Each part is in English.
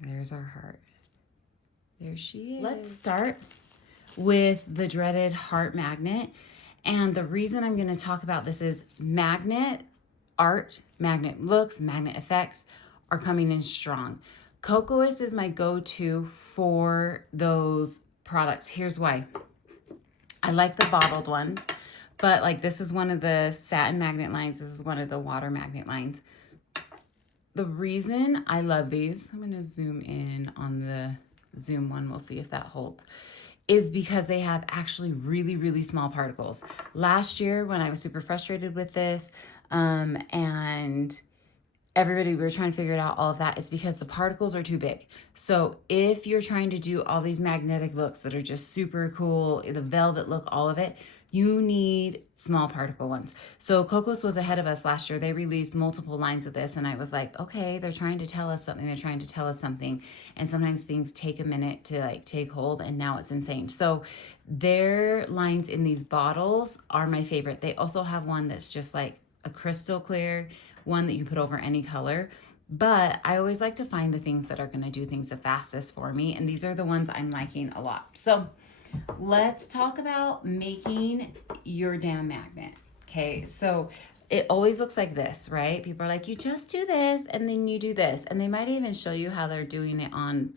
There's our heart. There she is. Let's start with the dreaded heart magnet. And the reason I'm going to talk about this is magnet art, magnet looks, magnet effects are coming in strong. Cocoist is my go-to for those products. Here's why. I like the bottled ones, but like this is one of the satin magnet lines. This is one of the water magnet lines. The reason I love these, I'm going to zoom in on the Zoom one. We'll see if that holds. Is because they have actually really, really small particles. Last year when I was super frustrated with this and everybody, we were trying to figure it out, all of that is because the particles are too big. So if you're trying to do all these magnetic looks that are just super cool, the velvet look, all of it, you need small particle ones. So Cocos was ahead of us last year. They released multiple lines of this and I was like, okay, they're trying to tell us something. They're trying to tell us something. And sometimes things take a minute to like take hold and now it's insane. So their lines in these bottles are my favorite. They also have one that's just like a crystal clear, one that you put over any color. But I always like to find the things that are going to do things the fastest for me. And these are the ones I'm liking a lot. So let's talk about making your damn magnet. Okay, so it always looks like this, right? People are like, you just do this and then you do this. And they might even show you how they're doing it on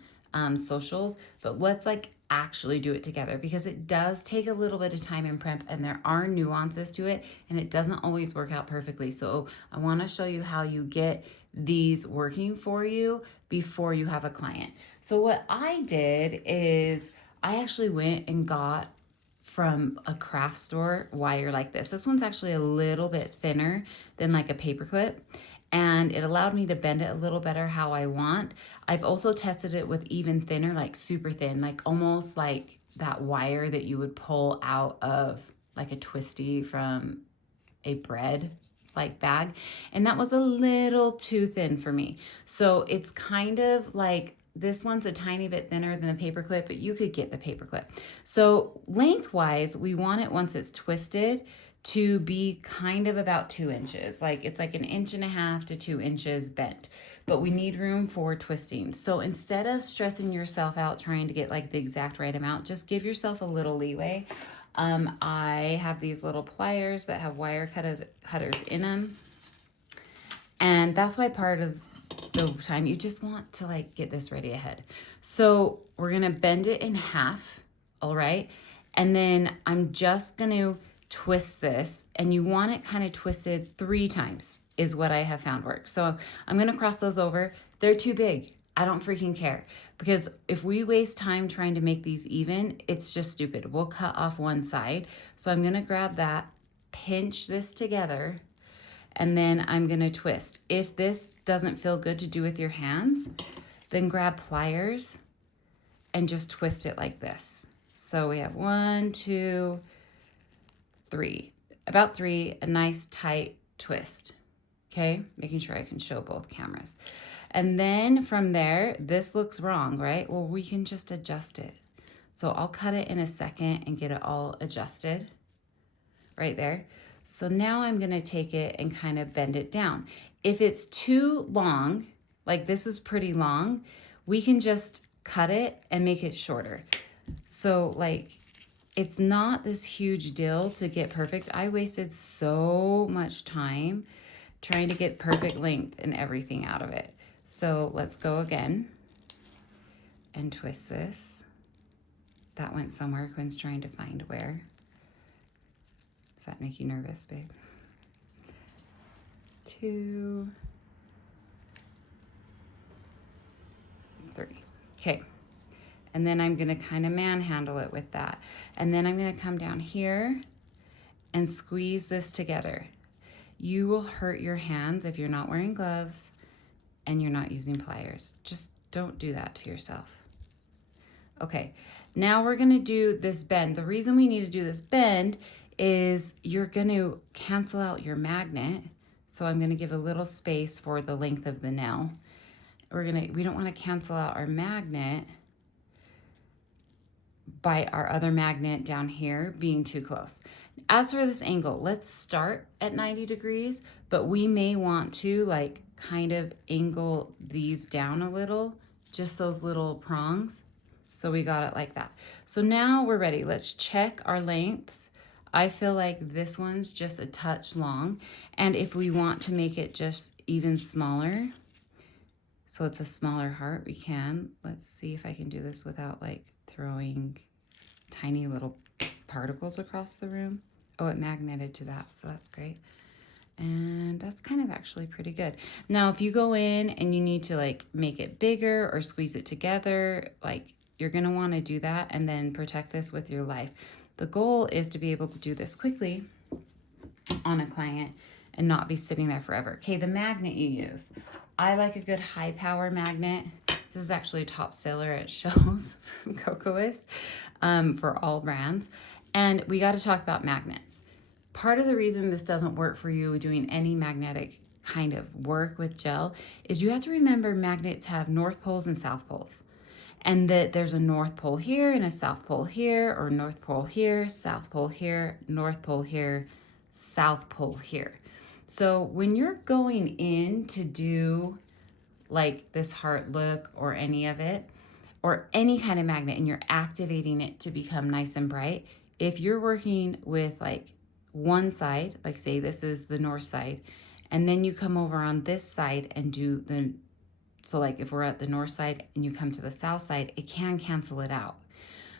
socials, but let's like actually do it together because it does take a little bit of time and prep and there are nuances to it and it doesn't always work out perfectly. So I want to show you how you get these working for you before you have a client. So what I did is I actually went and got from a craft store wire like this. This one's actually a little bit thinner than like a paper clip and it allowed me to bend it a little better how I want. I've also tested it with even thinner, like super thin, like almost like that wire that you would pull out of like a twisty from a bread like bag. And that was a little too thin for me. So it's kind of like this one's a tiny bit thinner than the paper clip, but you could get the paper clip. So lengthwise, we want it once it's twisted to be kind of about 2 inches. Like it's like 1.5 inches to 2 inches bent, but we need room for twisting. So instead of stressing yourself out trying to get like the exact right amount, just give yourself a little leeway. I have these little pliers that have wire cutters in them. And that's why part of the time you just want to like get this ready ahead. So we're gonna bend it in half, all right? And then I'm just gonna twist this and you want it kind of twisted 3 times is what I have found works. So I'm gonna cross those over. They're too big. I don't freaking care because if we waste time trying to make these even, it's just stupid. We'll cut off one side. So I'm gonna grab that, pinch this together, and then I'm gonna twist. If this doesn't feel good to do with your hands, then grab pliers and just twist it like this. So we have 1, 2, 3, about 3, a nice tight twist. Okay, making sure I can show both cameras. And then from there, this looks wrong, right? Well, we can just adjust it. So I'll cut it in a second and get it all adjusted right there. So now I'm gonna take it and kind of bend it down. If it's too long, like this is pretty long, we can just cut it and make it shorter. So like, it's not this huge deal to get perfect. I wasted so much time trying to get perfect length and everything out of it. So let's go again and twist this. That went somewhere. Quinn's trying to find where. Does that make you nervous, babe? 2, 3. Okay. And then I'm gonna kind of manhandle it with that. And then I'm gonna come down here and squeeze this together. You will hurt your hands if you're not wearing gloves and you're not using pliers. Just don't do that to yourself. Okay, now we're gonna do this bend. The reason we need to do this bend is you're gonna cancel out your magnet. So I'm gonna give a little space for the length of the nail. We don't wanna cancel out our magnet by our other magnet down here being too close. As for this angle, let's start at 90 degrees, but we may want to like kind of angle these down a little just those little prongs. So we got it like that. So now we're ready. Let's check our lengths. I feel like this one's just a touch long. And if we want to make it just even smaller, so it's a smaller heart, we can. Let's see if I can do this without like throwing tiny little particles across the room. Oh, it magneted to that, so that's great. And that's kind of actually pretty good. Now, if you go in and you need to like make it bigger or squeeze it together, like you're gonna wanna do that and then protect this with your life. The goal is to be able to do this quickly on a client and not be sitting there forever. Okay, the magnet you use. I like a good high power magnet. This is actually a top seller at shows from Cocoist for all brands. And we got to talk about magnets. Part of the reason this doesn't work for you doing any magnetic kind of work with gel is you have to remember magnets have north poles and south poles. And that there's a north pole here and a south pole here, or north pole here, south pole here, north pole here, south pole here. So when you're going in to do like this heart look or any of it, or any kind of magnet, and you're activating it to become nice and bright, if you're working with like one side, like say this is the north side, and then you come over on this side and do the, so like if we're at the north side and you come to the south side, it can cancel it out.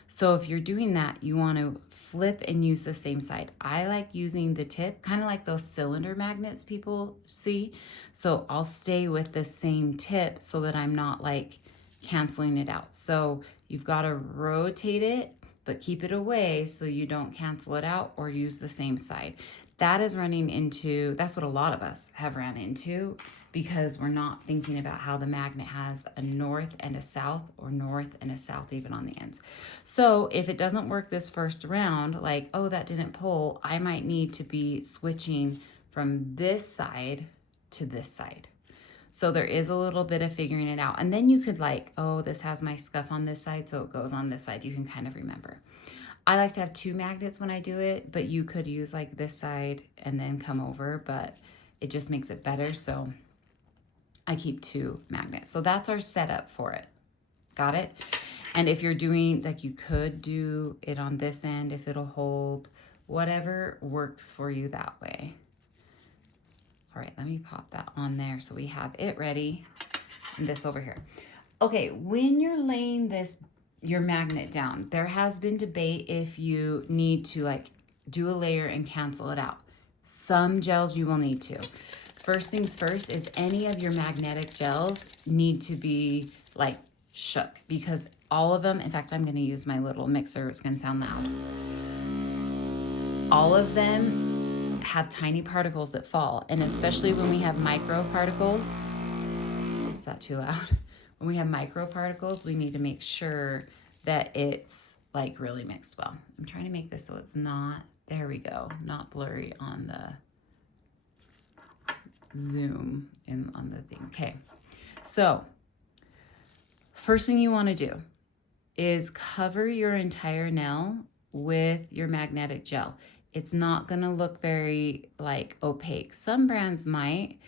So if you're doing that, you want to flip and use the same side. I like using the tip, kind of like those cylinder magnets people see. So I'll stay with the same tip so that I'm not like canceling it out. So you've got to rotate it, but keep it away so you don't cancel it out or use the same side. That is running into, that's what a lot of us have ran into because we're not thinking about how the magnet has a north and a south, or north and a south even on the ends. So if it doesn't work this first round, like, oh, that didn't pull, I might need to be switching from this side to this side. So there is a little bit of figuring it out. And then you could like, oh, this has my scuff on this side, so it goes on this side. You can kind of remember. I like to have two magnets when I do it, but you could use like this side and then come over, but it just makes it better. So I keep two magnets. So that's our setup for it. Got it? And if you're doing, like you could do it on this end if it'll hold, whatever works for you that way. All right, let me pop that on there so we have it ready. And this over here. Okay, when you're laying this, your magnet down, there has been debate if you need to like do a layer and cancel it out. Some gels you will need to. First things first is any of your magnetic gels need to be like shook, because all of them, in fact, I'm gonna use my little mixer, it's gonna sound loud. All of them have tiny particles that fall, and especially when we have micro particles, is that too loud? When we have micro particles, we need to make sure that it's like really mixed well. I'm trying to make this so it's not, there we go, not blurry on the zoom in on the thing. Okay, so first thing you want to do is cover your entire nail with your magnetic gel. It's not going to look very like opaque. Some brands might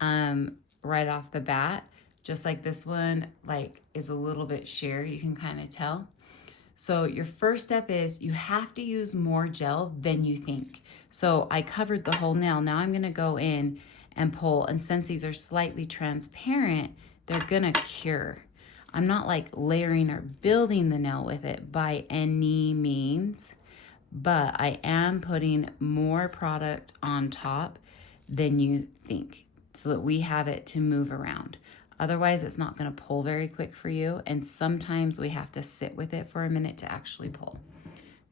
right off the bat, just like this one like is a little bit sheer, you can kind of tell. So your first step is you have to use more gel than you think. So I covered the whole nail. Now I'm going to go in and pull, and since these are slightly transparent, they're gonna cure. I'm not like layering or building the nail with it by any means, but I am putting more product on top than you think so that we have it to move around. Otherwise, it's not gonna pull very quick for you, and sometimes we have to sit with it for a minute to actually pull.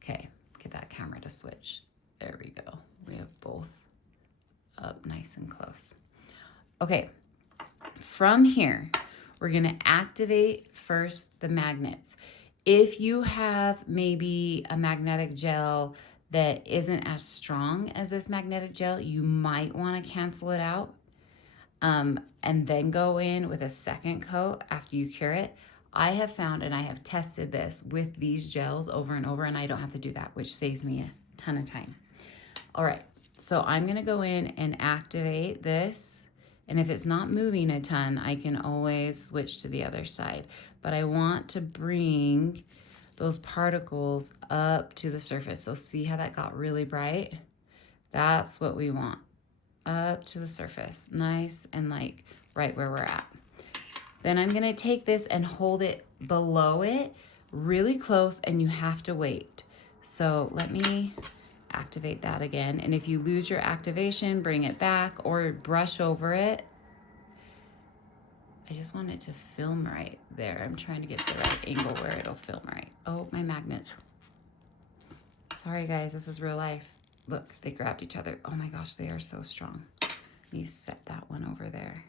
Okay, get that camera to switch. There we go. We have both up nice and close. Okay, from here, we're gonna activate first the magnets. If you have maybe a magnetic gel that isn't as strong as this magnetic gel, you might wanna cancel it out and then go in with a second coat after you cure it. I have found, and I have tested this with these gels over and over, and I don't have to do that, which saves me a ton of time. All right. So I'm going to go in and activate this And if it's not moving a ton, I can always switch to the other side. But I want to bring those particles up to the surface. So see how that got really bright? That's what we want. Up to the surface. Nice and like right where we're at. Then I'm gonna take this and hold it below it really close, and you have to wait. So let me activate that again. And if you lose your activation, bring it back or brush over it. I just want it to film right there. I'm trying to get the right angle where it'll film right. Oh, my magnets. Sorry guys, this is real life. Look, they grabbed each other. Oh my gosh, they are so strong. Let me set that one over there.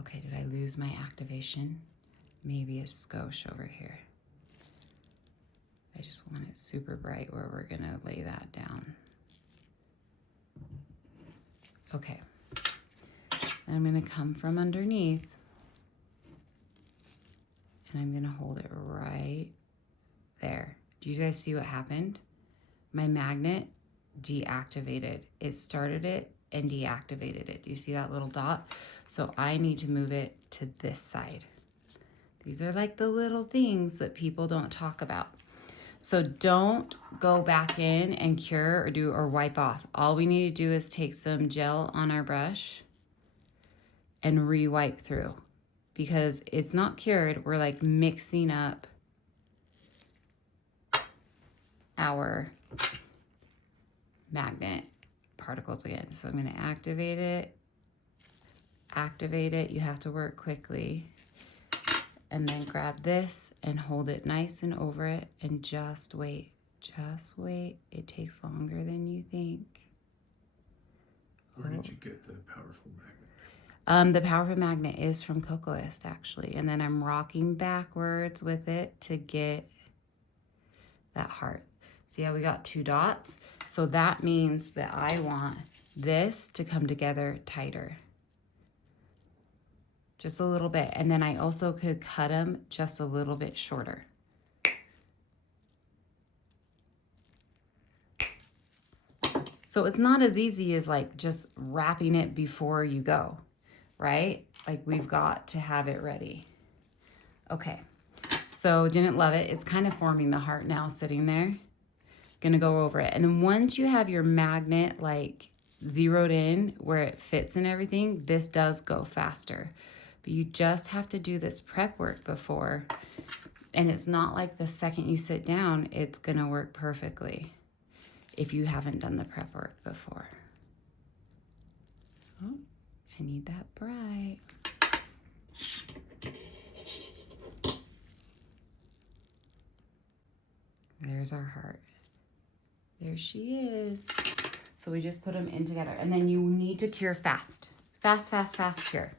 Okay, did I lose my activation? Maybe a skosh over here. I just want it super bright where we're gonna lay that down. Okay, I'm gonna come from underneath and I'm gonna hold it right there. Do you guys see what happened? My magnet deactivated. It started it and deactivated it. Do you see that little dot? So I need to move it to this side. These are like the little things that people don't talk about. So don't go back in and cure or wipe off. All we need to do is take some gel on our brush and re-wipe through, because it's not cured. We're like mixing up our magnet particles again. So I'm gonna activate it. You have to work quickly. And then grab this and hold it nice and over it and just wait. Just wait. It takes longer than you think. Where did you get the powerful magnet? The powerful magnet is from Cocoist, actually. And then I'm rocking backwards with it to get that heart. See how we got 2 dots? So that means that I want this to come together tighter. Just a little bit. And then I also could cut them just a little bit shorter. So it's not as easy as like just wrapping it before you go, right? Like we've got to have it ready. Okay, so didn't love it. It's kind of forming the heart now sitting there. Gonna go over it. And then once you have your magnet like zeroed in where it fits and everything, this does go faster. But you just have to do this prep work before. And it's not like the second you sit down, it's gonna work perfectly if you haven't done the prep work before. Oh, I need that bright. There's our heart. There she is. So we just put them in together. And then you need to cure fast. Fast, fast, fast cure.